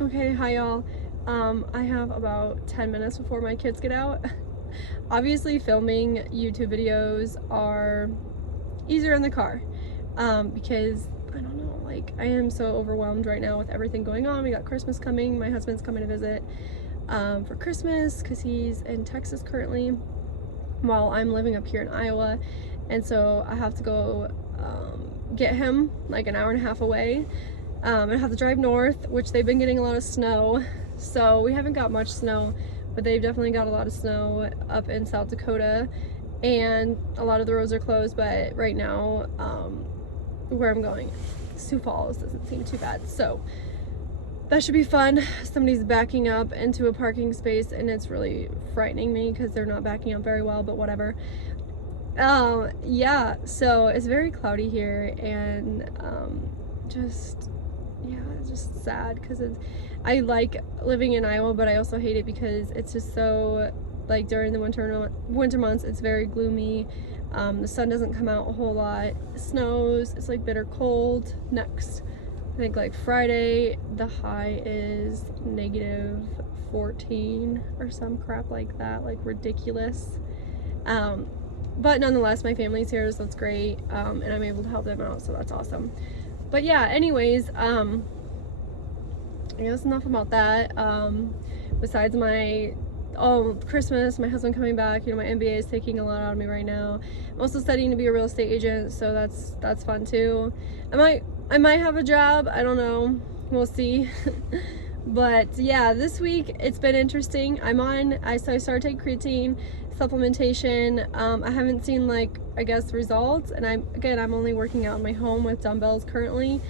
Okay, hi y'all. I have about 10 minutes before my kids get out. Obviously, filming YouTube videos are easier in the car because I don't know, like, I am so overwhelmed right now with everything going on. We got Christmas coming. My husband's coming to visit for Christmas because he's in Texas currently while I'm living up here in Iowa. And so I have to go get him like an hour and a half away. I have to drive north, which they've been getting a lot of snow. So we haven't got much snow, but they've definitely got a lot of snow up in South Dakota. And a lot of the roads are closed, but right now, where I'm going, Sioux Falls doesn't seem too bad. So that should be fun. Somebody's backing up into a parking space and it's really frightening me because they're not backing up very well, but whatever. Yeah, so it's very cloudy here and just yeah, it's just sad because I like living in Iowa, but I also hate it because it's just so, like, during the winter months it's very gloomy. The sun doesn't come out a whole lot. It snows. It's like bitter cold. Next, I think like Friday the high is -14 or some crap like that, like ridiculous. But nonetheless, my family's here, so that's great, and I'm able to help them out, so that's awesome. But yeah, anyways, I guess enough about that. Besides my Christmas, my husband coming back, my MBA is taking a lot out of me right now. I'm also studying to be a real estate agent, so that's fun too. I might have a job, I don't know, we'll see. But yeah, this week it's been interesting. I started taking creatine supplementation. I haven't seen, like, I guess, results, and I'm only working out in my home with dumbbells currently,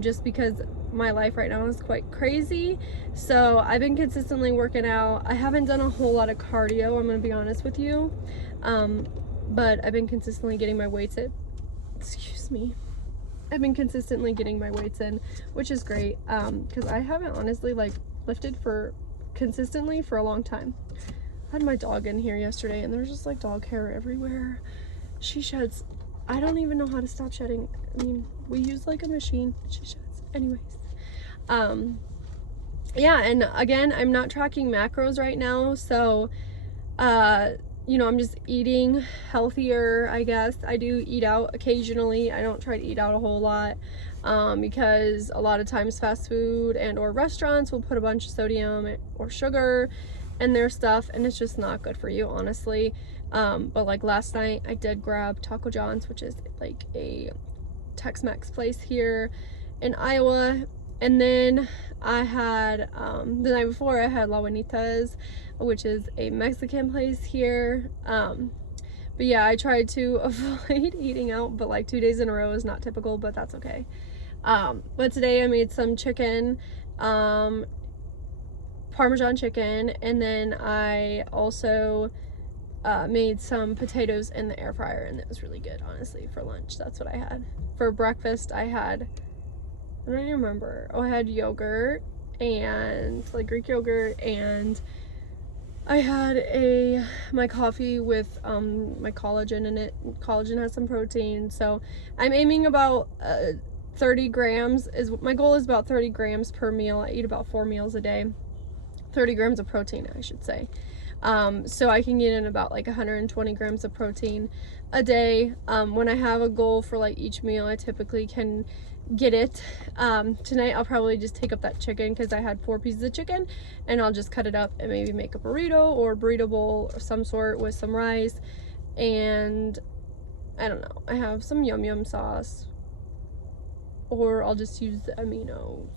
just because my life right now is quite crazy. So I've been consistently working out. I haven't done a whole lot of cardio, I'm gonna be honest with you, but I've been consistently getting my weights in. Excuse me. I've been consistently getting my weights in, which is great, because I haven't honestly, like, lifted consistently for a long time. I had my dog in here yesterday and there's just like dog hair everywhere. She sheds. I don't even know how to stop shedding. I mean, we use like a machine. She sheds. Anyways. Yeah, and again, I'm not tracking macros right now, so I'm just eating healthier, I guess. I do eat out occasionally. I don't try to eat out a whole lot, because a lot of times fast food and or restaurants will put a bunch of sodium or sugar in their stuff, and it's just not good for you, honestly. But like last night I did grab Taco John's, which is like a Tex-Mex place here in Iowa. And then I had, the night before, I had La Juanita's, which is a Mexican place here. But yeah, I tried to avoid eating out, but like 2 days in a row is not typical, but that's okay. But today I made some chicken, Parmesan chicken, and then I also made some potatoes in the air fryer, and it was really good, honestly. For lunch, that's what I had. For breakfast, I don't even remember. I had yogurt and like Greek yogurt, and I had my coffee with my collagen in it. Collagen has some protein, so I'm aiming about 30 grams. My goal is about 30 grams per meal. I eat about 4 meals a day. 30 grams of protein, I should say. So I can get in about like 120 grams of protein a day. When I have a goal for like each meal, I typically can get it. Tonight I'll probably just take up that chicken because I had 4 pieces of chicken, and I'll just cut it up and maybe make a burrito or a burrito bowl of some sort with some rice, and I don't know, I have some yum yum sauce, or I'll just use the aminos.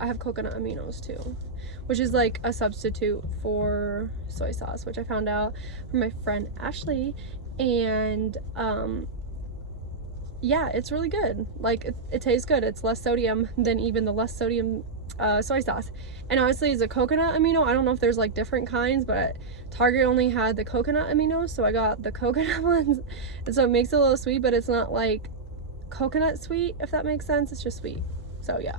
I have coconut aminos too, which is like a substitute for soy sauce, which I found out from my friend Ashley, and yeah, it's really good. Like, it tastes good. It's less sodium than even the less sodium soy sauce. And honestly, as a coconut amino, I don't know if there's like different kinds, but Target only had the coconut aminos, so I got the coconut ones, and so it makes it a little sweet, but it's not like coconut sweet, if that makes sense. It's just sweet. So yeah,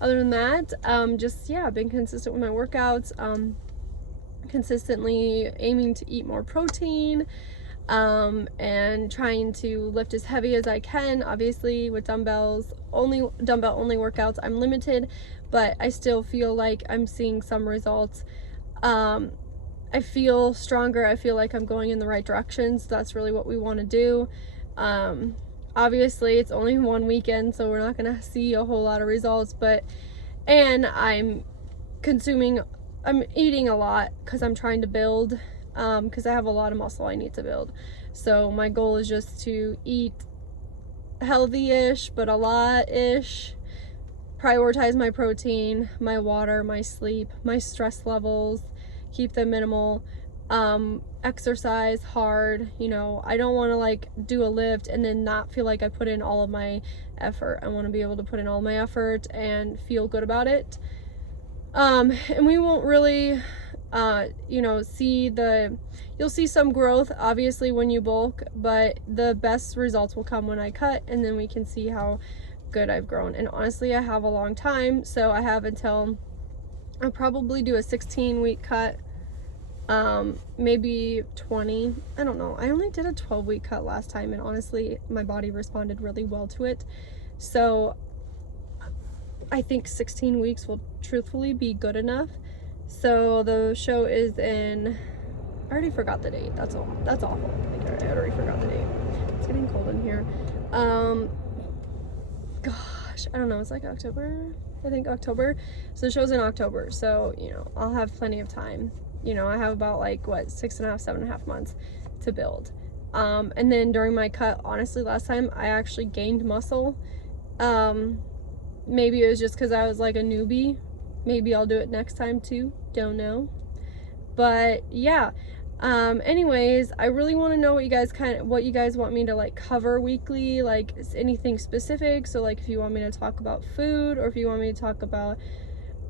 other than that, been consistent with my workouts, consistently aiming to eat more protein. and trying to lift as heavy as I can. Obviously with dumbbell only workouts, I'm limited, but I still feel like I'm seeing some results. I feel stronger. I feel like I'm going in the right direction. So that's really what we want to do. Obviously it's only one weekend, so we're not going to see a whole lot of results, and I'm eating a lot because I'm trying to build, because I have a lot of muscle I need to build. So my goal is just to eat healthy-ish, but a lot-ish, prioritize my protein, my water, my sleep, my stress levels, keep them minimal, exercise hard. You know, I don't want to like do a lift and then not feel like I put in all of my effort. I want to be able to put in all my effort and feel good about it. And we won't really you know, you'll see some growth obviously when you bulk, but the best results will come when I cut, and then we can see how good I've grown. And honestly, I have a long time, so I have until I'll probably do a 16-week cut, maybe 20. I don't know. I only did a 12-week cut last time, and honestly my body responded really well to it, so I think 16 weeks will truthfully be good enough. So the show is in, I already forgot the date. That's awful. Like, I already forgot the date. It's getting cold in here. Gosh, I don't know. It's like October. I think October. So the show's in October. So, you know, I'll have plenty of time. You know, I have about like, what, 6.5, 7.5 months to build. And then during my cut, honestly, last time I actually gained muscle. Maybe it was just because I was like a newbie. Maybe I'll do it next time too. Don't know. But yeah. Anyways, I really want to know what you guys want me to like cover weekly, like anything specific. So like if you want me to talk about food, or if you want me to talk about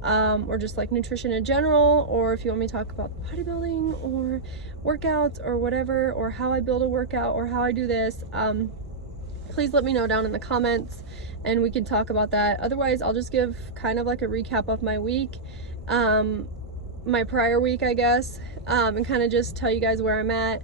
or just like nutrition in general, or if you want me to talk about bodybuilding or workouts or whatever, or how I build a workout or how I do this, please let me know down in the comments and we can talk about that. Otherwise, I'll just give kind of like a recap of my week, my prior week, I guess, and kind of just tell you guys where I'm at.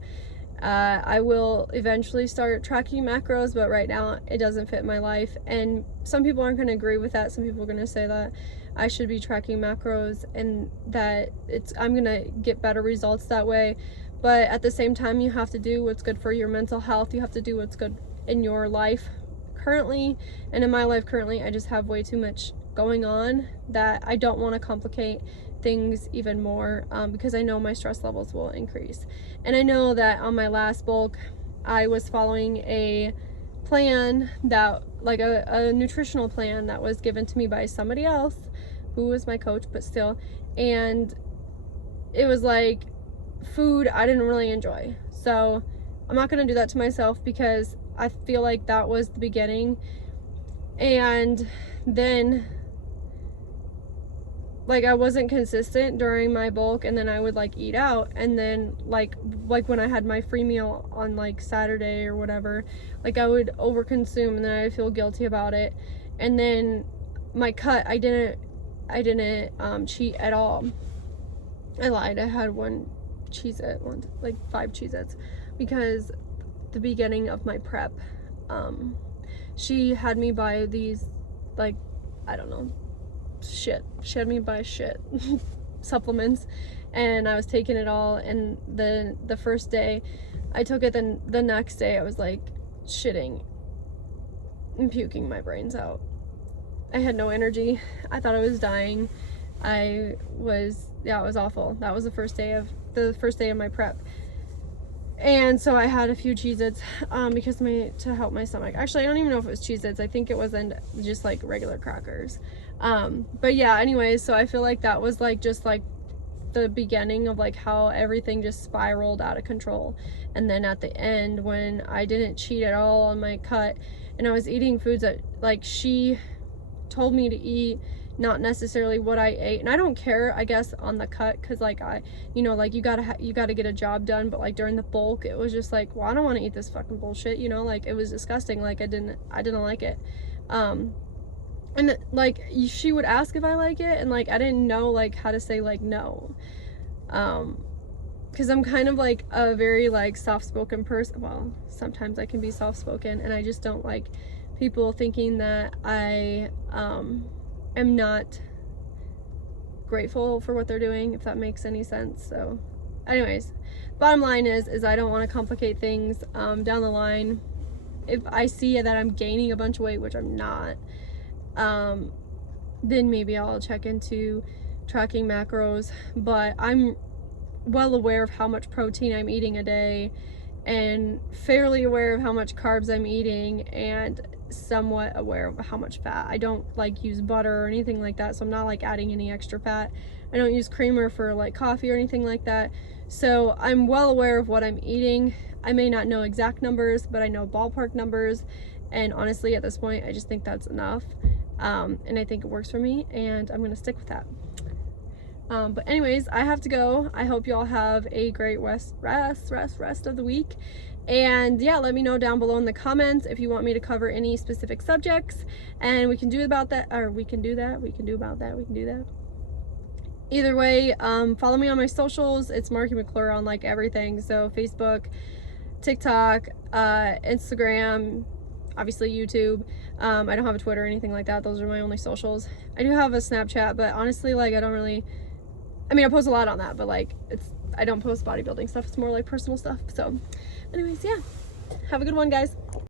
I will eventually start tracking macros, but right now it doesn't fit my life, and some people aren't going to agree with that. Some people are going to say that I should be tracking macros and that I'm going to get better results that way. But at the same time, you have to do what's good for your mental health. You have to do what's good in your life currently, and in my life currently I just have way too much going on that I don't want to complicate things even more, because I know my stress levels will increase. And I know that on my last bulk I was following a plan that like a nutritional plan that was given to me by somebody else who was my coach, but still, and it was like food I didn't really enjoy. So I'm not going to do that to myself, because I feel like that was the beginning. And then like I wasn't consistent during my bulk, and then I would like eat out, and then like when I had my free meal on like Saturday or whatever, like I would overconsume, and then I'd feel guilty about it. And then my cut, I didn't cheat at all. I lied. I had one Cheez-It, like 5 Cheez-Its, because the beginning of my prep, she had me buy these, like, I don't know, shit. She had me buy shit supplements, and I was taking it all, and the first day I took it, then the next day I was like shitting and puking my brains out. I had no energy. I thought I was dying. It was awful. That was the first day of my prep. And so I had a few Cheez-Its, because to help my stomach. Actually, I don't even know if it was Cheez-Its. I think it was just like regular crackers. But yeah, anyways, so I feel like that was like just like the beginning of like how everything just spiraled out of control. And then at the end, when I didn't cheat at all on my cut, and I was eating foods that like she told me to eat, not necessarily what I ate. And I don't care, I guess, on the cut, because like you know, like you gotta get a job done. But like during the bulk, it was just like, well, I don't want to eat this fucking bullshit, you know, like it was disgusting. Like I didn't like it. And like she would ask if I like it, and like I didn't know like how to say like no. because I'm kind of like a very like soft-spoken person. Well, sometimes I can be soft-spoken, and I just don't like people thinking that I am not grateful for what they're doing, if that makes any sense. So anyways, bottom line is I don't want to complicate things down the line. If I see that I'm gaining a bunch of weight, which I'm not, then maybe I'll check into tracking macros. But I'm well aware of how much protein I'm eating a day, and fairly aware of how much carbs I'm eating, and somewhat aware of how much fat. I don't like use butter or anything like that, so I'm not like adding any extra fat. I don't use creamer for like coffee or anything like that. So I'm well aware of what I'm eating. I may not know exact numbers, but I know ballpark numbers, and honestly at this point I just think that's enough. And I think it works for me, and I'm gonna stick with that. But anyways, I have to go. I hope y'all have a great rest of the week. And yeah, let me know down below in the comments if you want me to cover any specific subjects, and we can do about that, or we can do that, we can do about that, we can do that. Either way, follow me on my socials. It's Marky McClure on like everything. So Facebook, TikTok, Instagram, obviously YouTube. I don't have a Twitter or anything like that. Those are my only socials. I do have a Snapchat, but honestly, like I don't really, I mean, I post a lot on that, but like I don't post bodybuilding stuff. It's more like personal stuff. So anyways, yeah, have a good one, guys.